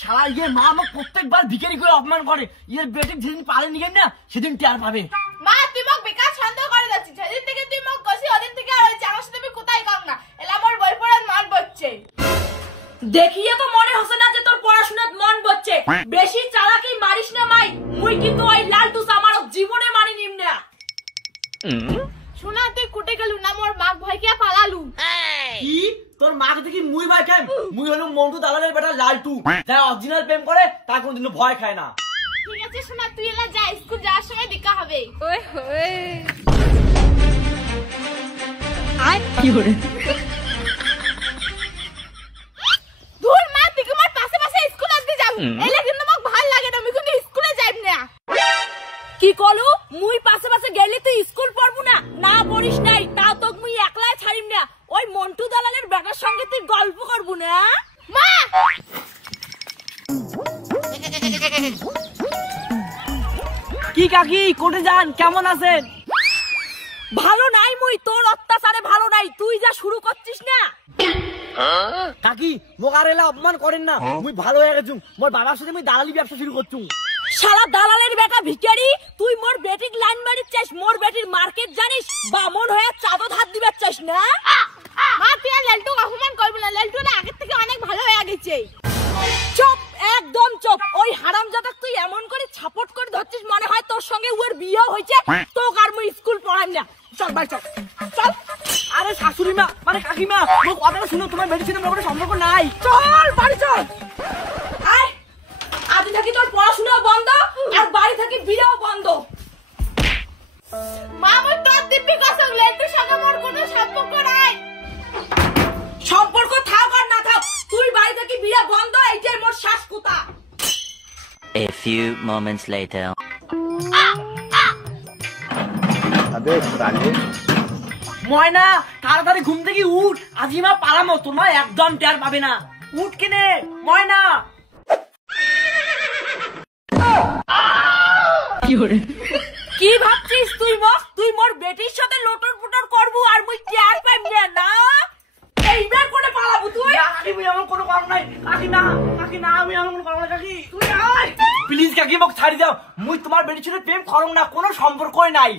শালা ইয়ে মা আমাকে প্রত্যেকবার ভিখারি করে অপমান করে। ইয়ের বেটি যেদিন পালে নিয়ে না সেদিন টের পাবে। মা তুই মোক বেকার সন্দেহ করে যাচ্ছিস। সেদিন থেকে তুই মোক কষি, ওদিন থেকে আর হয়েছে আমার সাথে আমি কোথায় কম না। এলা আমার বই পড়ার মন বসছে। দেখিয়ে তো মনে হচ্ছে না যে তোর পড়াশোনার মন বসছে। বেশি চালাকি মারিস না মাই। মুই কিন্তু ওই লালটু আমার জীবনে মানি নিম না। শোনা তুই কুটে গেলু না মোর মাক ভয় কে পালালু। কি তোর মাকে দেখি মুই ভয় খাই? মুই হলো মন্টু দালালের বেটা লালটু, যারা অরিজিনাল প্রেম করে তার কোনোদিনও ভয় খায় না। ঠিক আছে শোনা তুই এলা যা, স্কুল যাওয়ার সময় দেখা হবে। ওই ওই আই কি হরে দূর মা তুই আমার পাশে পাশে স্কুল আসতে যাব। এলা কিন্তু মোক ভাল লাগে না, আমি কিন্তু স্কুলে যাইব না। কি কলু মুই পাশে পাশে গেলি তুই স্কুল পড়বো না? না পড়িস নাই তা তোক মুই একলাই ছাড়িম না। ওই মন্টু দালালের বেটার সঙ্গে তুই গল্প করবো না মা। কি কাকি কোটে যান, কেমন আছেন? ভালো নাই মুই, তোর অত্যাচারে ভালো নাই। তুই যা শুরু করছিস না। কাকি মোক আর এলা অপমান করেন না, মুই ভালো হয়ে গেছুম। মোর বাবার সাথে মুই দালালি ব্যবসা শুরু করছুম। শালা দালালের বেটা ভিখারি, তুই মোর বেটিক লাইন মারির চাস। মোর বেটির মার্কেট জানিস? বামন হয়ে চাদর হাত দিবে চাস না। মা তুই আর লালটু অপমান করবি না, লালটু না আগের থেকে অনেক ভালো হয়ে গেছে। চুপ, একদম চুপ। ওই হারামজাদা তুই এমন করে ছাপট করে ধরছিস মনে হয় তোর সঙ্গে ওর বিয়ে হয়েছে। তোকে আর মুই স্কুল পড়াইম না। চল ভাই চল চল। আরে শাশুড়ি মা মানে কাকিমা, মোর কথাটা শুনো, তোমার বেটির সাথে কোনো সম্পর্ক নাই। চল বাড়ি চল। আয় আজ থেকে তোর পড়াশোনাও বন্ধ আর বাড়ি থেকে বিয়েও বন্ধ। মা মোর তোর দিব্যি কসম, লালটুর সঙ্গে মোর কোনো সম্পর্ক নাই। সম্পর্ক থাক আর না থাক, তুই বাড়ি থেকে বিয়ে বন্ধ। এইটাই মোর শ্বাস কথা। A few moments later. अबे साले ময়না তাড়াতাড়ি ঘুম থেকে উঠ, আজিমা পালামো, তোমার একদম টের পাবে না। উঠ কিনে ময়না। কি ভাবছিস তুই মোক? তুই মোর বেটির সাথে লোটর পুটর করবো আর মুই টের পাইম না? এইবার কোনে পালাবো তুই? কাকি মুই আমার কোনো কারণ নাই। কাকি না, কাকি না, আমি আমার কোনো কারণ নাই। কাকি তুই আয় প্লিজ, কাকি মোক ছাড়ি দাও। মুই তোমার বেটির সাথে প্রেম করম না, কোনো সম্পর্কই নাই।